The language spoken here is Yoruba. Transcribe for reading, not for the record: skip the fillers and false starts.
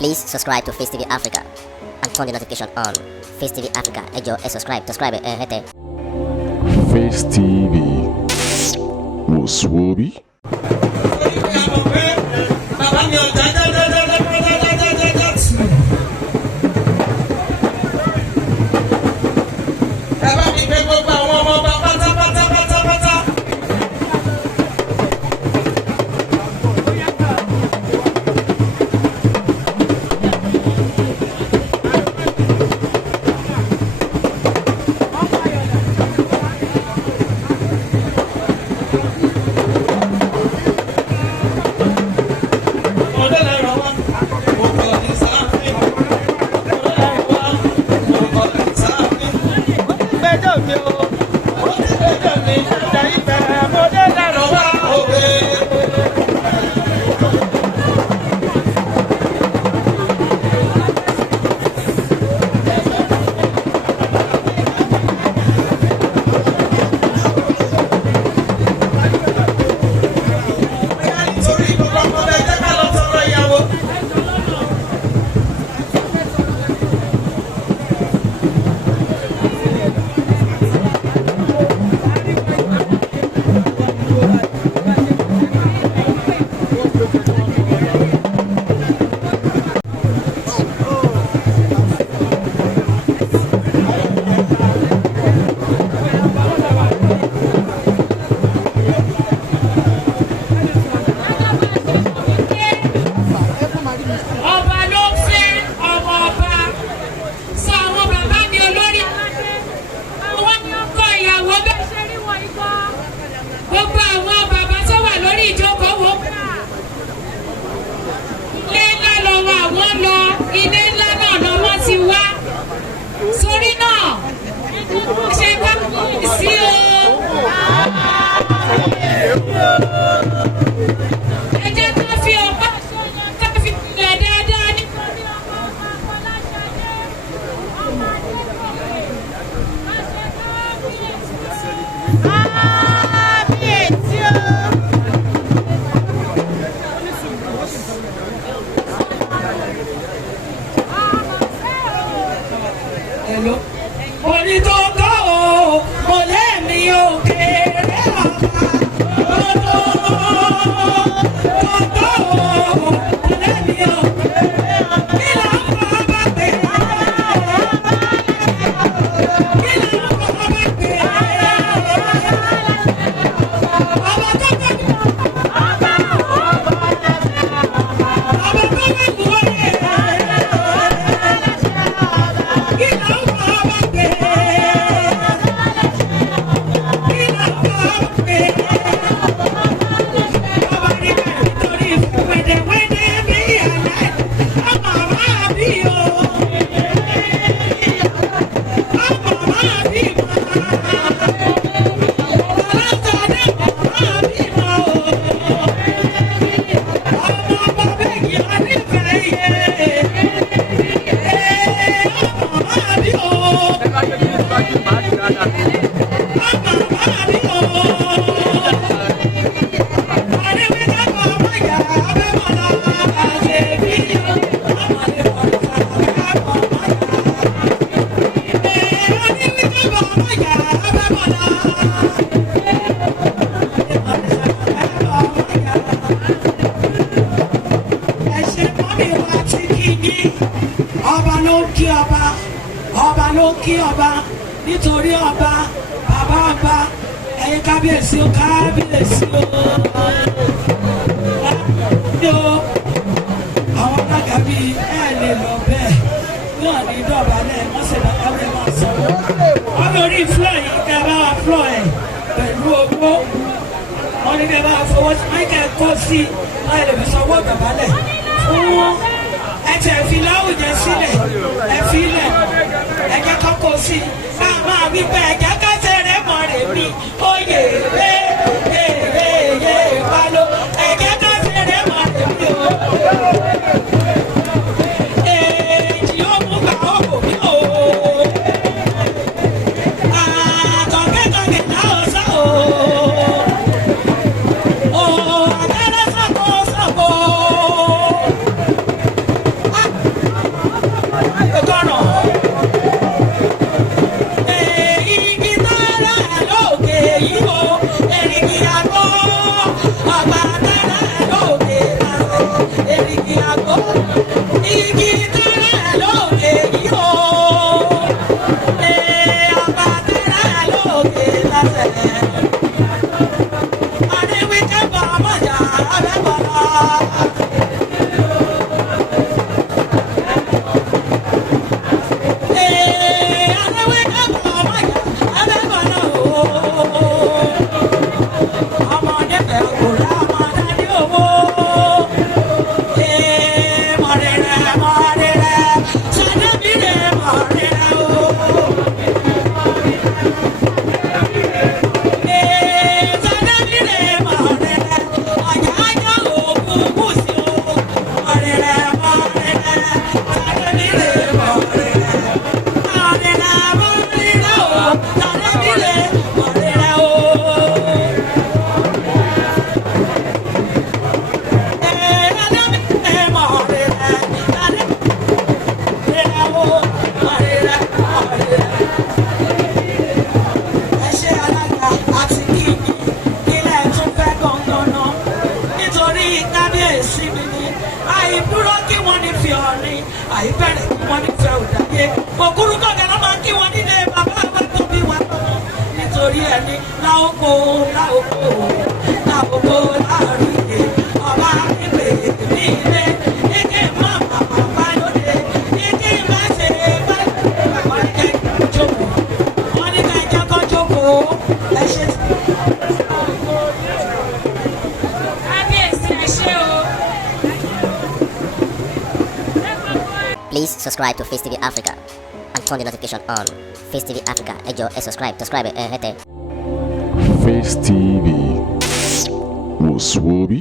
Please subscribe to Face TV Africa and turn the notification on. Face TV Africa, ẹ jọ̀ọ́, subscribe, hete. Face TV was Swoby. Nítorí ọba bàbá ọba ẹ̀yin kábíyèsí o kábíyèsí o àwọn alága bíi lè lọ bẹ́ẹ̀ náà ní dọ̀bálẹ̀ wọ́n sì bá káwé máa sọ wọ́n lórí fúlọ̀ yìí kẹ́ bá wa fúlọ̀ ẹ̀ pẹ̀lú owó wọ́n ní kẹ́ bá wa fowó Michael kó sí láì lè fi sanwó dọ̀bálẹ̀ fún ẹ̀tẹ̀ fi láwùjẹ sílẹ̀ ẹ̀ fi lẹ̀ ẹ̀jẹ̀ kọ́kọ́ sí máa wí pé ẹ̀jẹ̀ kásẹ̀rẹ̀ mọ̀ rẹ̀ mi oyè rẹ̀ yé palo ẹ̀jẹ̀ kásẹ̀rẹ̀ mọ̀ rẹ̀ mi o. Èjì ó mú ká ọkọ̀ mi o. Àkọ́kẹ́kọ̀kẹ́ náà ó sá o. Àtẹ́rẹ́ sàkó sàkó. igi tẹ́lẹ̀ lókè yìí o. Ọba tẹ́lẹ̀ lókè lásẹ̀. Adéwìkẹ́ bọ̀ ọmọjà abẹ́bọ̀lá. Adéwìkẹ́ bọ̀ ọmọjà abẹ́bọ̀lá o. Ọmọdé fẹ́ kó rà ọmọdé ní owó. Àìdúró kí wọ́n ní fi ọ̀rìn, àìbẹ̀rẹ̀ kí wọ́n ní fẹ́ òdàyé. Òkúrú kọ̀ọ̀kan ló máa kí wọ́n nílé bàbá wa tó bí wa tọ́mọ. Nítorí ẹni láòkó láàrin ilé. Ọba pípé ní ilé. Ike má bàbá lóde. Ike má ṣe bá wọ́n ní kẹ́kẹ́ jókòó. Wọ́n ní kẹ́kẹ́ kọ́ jókòó. Ẹ ṣe tí. Kábíyèsí ẹ ṣé o. Please subscribe to Face TV Africa and turn the notification on. Face TV Africa, ẹ jọ̀ọ́ ẹ subscribe hete. Face TV was Swoby.